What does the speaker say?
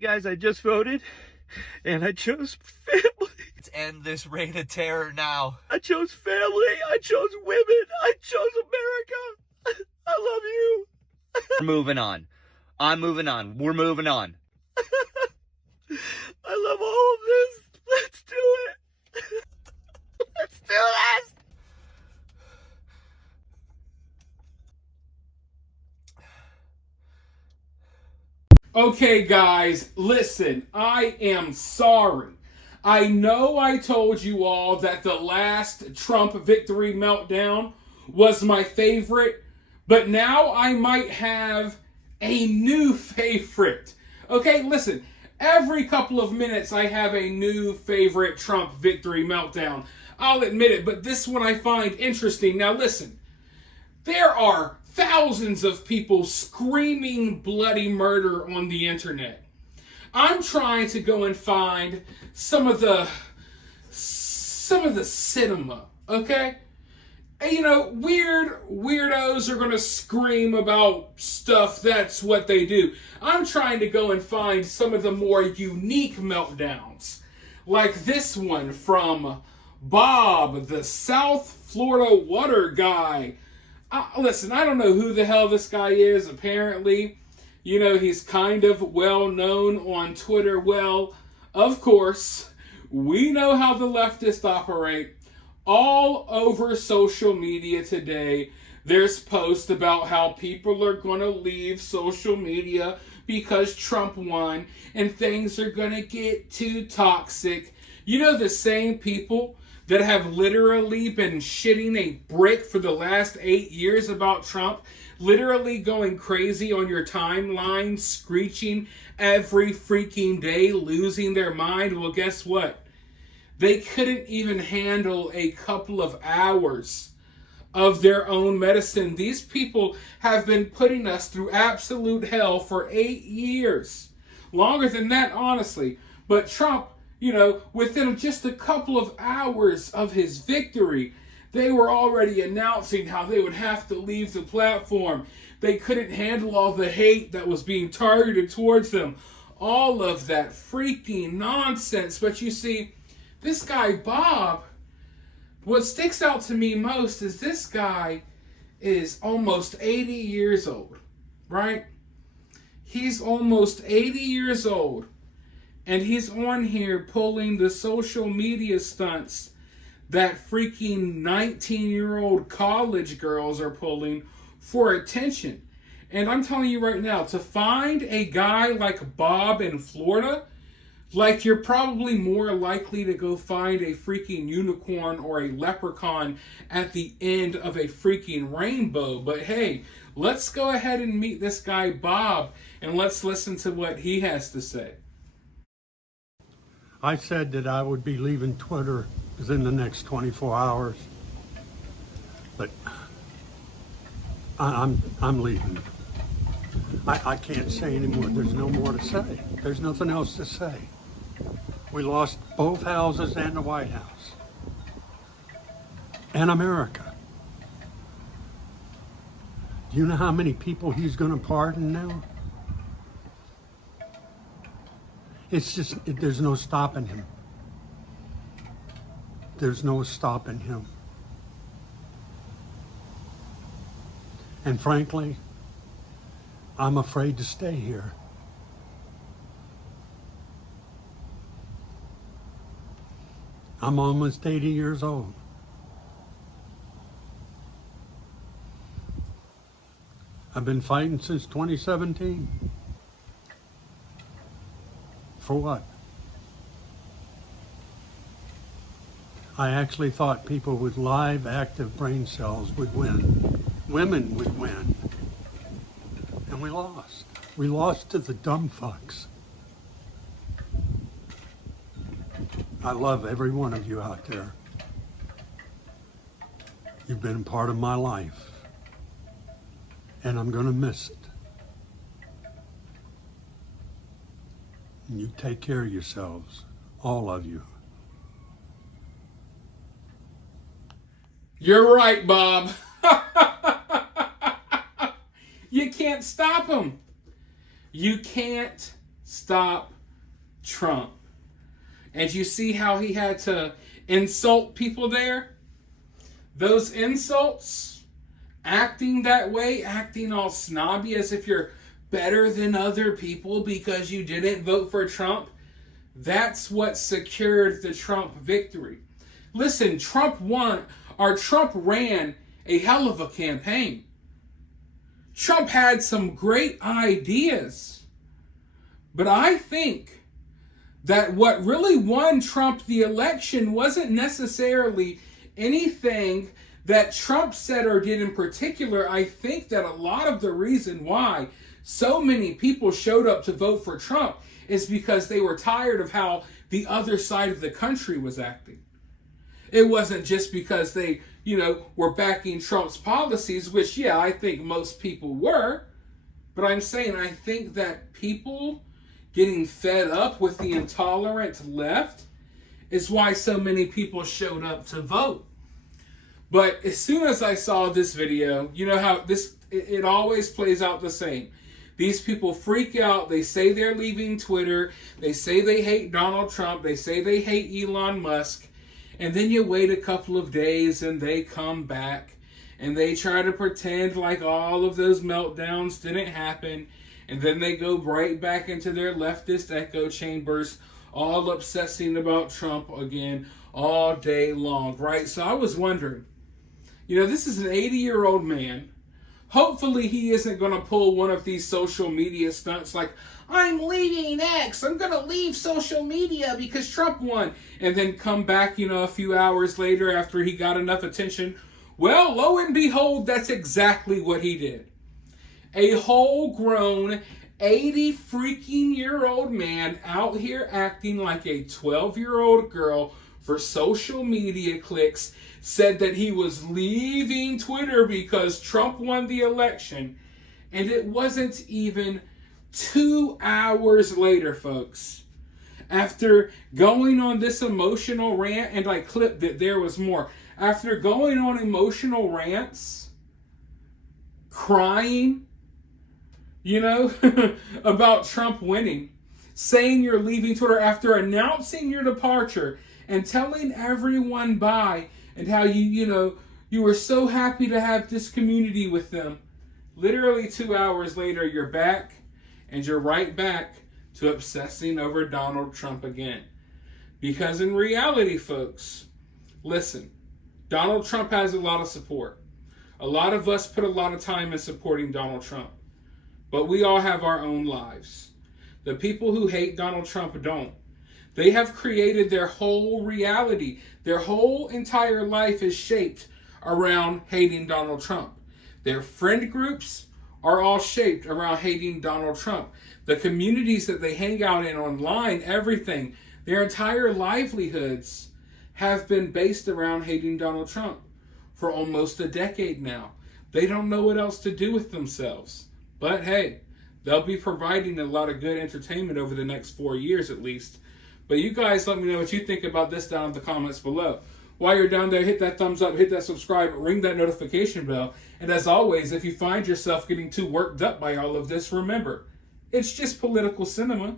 Guys, I just voted, and I chose family. Let's end this reign of terror now. I chose family. I chose women. I chose America. I love you. We're moving on. I'm moving on. We're moving on. I love all of this. Let's do it. Let's do this. Okay, guys, listen, I am sorry. I know I told you all that the last Trump victory meltdown was my favorite, but now I might have a new favorite. Okay, listen, every couple of minutes I have a new favorite Trump victory meltdown. I'll admit it, but this one I find interesting. Now listen, there are thousands of people screaming bloody murder on the internet. I'm trying to go and find some of the cinema, okay? And, you know, weirdos are going to scream about stuff. That's what they do. I'm trying to go and find some of the more unique meltdowns, like this one from Bob, the South Florida water guy. Listen, I don't know who the hell this guy is. Apparently, you know, he's kind of well known on Twitter. Well, of course, we know how the leftists operate. All over social media today, there's posts about how people are going to leave social media because Trump won and things are going to get too toxic. You know, the same people that have literally been shitting a brick for the last 8 years about Trump, literally going crazy on your timeline, screeching every freaking day, losing their mind. Well, guess what? They couldn't even handle a couple of hours of their own medicine. These people have been putting us through absolute hell for 8 years. Longer than that, honestly. But Trump, you know, within just a couple of hours of his victory, they were already announcing how they would have to leave the platform. They couldn't handle all the hate that was being targeted towards them. All of that freaking nonsense. But you see, this guy, Bob, what sticks out to me most is this guy is almost 80 years old, right? He's almost 80 years old. And he's on here pulling the social media stunts that freaking 19-year-old college girls are pulling for attention. And I'm telling you right now, to find a guy like Bob in Florida, like you're probably more likely to go find a freaking unicorn or a leprechaun at the end of a freaking rainbow. But hey, let's go ahead and meet this guy Bob and let's listen to what he has to say. I said that I would be leaving Twitter within the next 24 hours, but I'm leaving. I can't say anymore. There's no more to say. There's nothing else to say. We lost both houses and the White House and America. Do you know how many people he's going to pardon now? It's just, there's no stopping him. There's no stopping him. And frankly, I'm afraid to stay here. I'm almost 80 years old. I've been fighting since 2017. For what? I actually thought people with live, active brain cells would win. Women would win. And we lost. We lost to the dumb fucks. I love every one of you out there. You've been part of my life. And I'm going to miss it. And you take care of yourselves, all of you. You're right, Bob. You can't stop him. You can't stop Trump. And you see how he had to insult people there? Those insults, acting that way, acting all snobby as if you're better than other people because you didn't vote for Trump, that's what secured the Trump victory. Listen, Trump ran a hell of a campaign. Trump had some great ideas. But I think that what really won Trump the election wasn't necessarily anything that Trump said or did in particular. I think that a lot of the reason why so many people showed up to vote for Trump is because they were tired of how the other side of the country was acting. It wasn't just because they, were backing Trump's policies, which, yeah, I think most people were. But I'm saying I think that people getting fed up with the intolerant left is why so many people showed up to vote. But as soon as I saw this video, you know how it always plays out the same. These people freak out. They say they're leaving Twitter. They say they hate Donald Trump. They say they hate Elon Musk. And then you wait a couple of days and they come back and they try to pretend like all of those meltdowns didn't happen. And then they go right back into their leftist echo chambers, all obsessing about Trump again all day long, right? So I was wondering, this is an 80-year-old man. Hopefully he isn't going to pull one of these social media stunts like, I'm leaving X, I'm going to leave social media because Trump won. And then come back, a few hours later after he got enough attention. Well, lo and behold, that's exactly what he did. A whole grown 80 freaking year old man out here acting like a 12-year-old girl for social media clicks said that he was leaving Twitter because Trump won the election. And it wasn't even 2 hours later, folks, after going on this emotional rant, and I clipped it, there was more. After going on emotional rants, crying, about Trump winning, saying you're leaving Twitter after announcing your departure and telling everyone bye and how you were so happy to have this community with them. Literally 2 hours later, you're back and you're right back to obsessing over Donald Trump again. Because in reality, folks, listen, Donald Trump has a lot of support. A lot of us put a lot of time in supporting Donald Trump. But we all have our own lives. The people who hate Donald Trump don't. They have created their whole reality. Their whole entire life is shaped around hating Donald Trump. Their friend groups are all shaped around hating Donald Trump. The communities that they hang out in online, everything, their entire livelihoods have been based around hating Donald Trump for almost a decade now. They don't know what else to do with themselves. But hey, they'll be providing a lot of good entertainment over the next 4 years at least. But you guys let me know what you think about this down in the comments below. While you're down there, hit that thumbs up, hit that subscribe, ring that notification bell. And as always, if you find yourself getting too worked up by all of this, remember, it's just political cinema.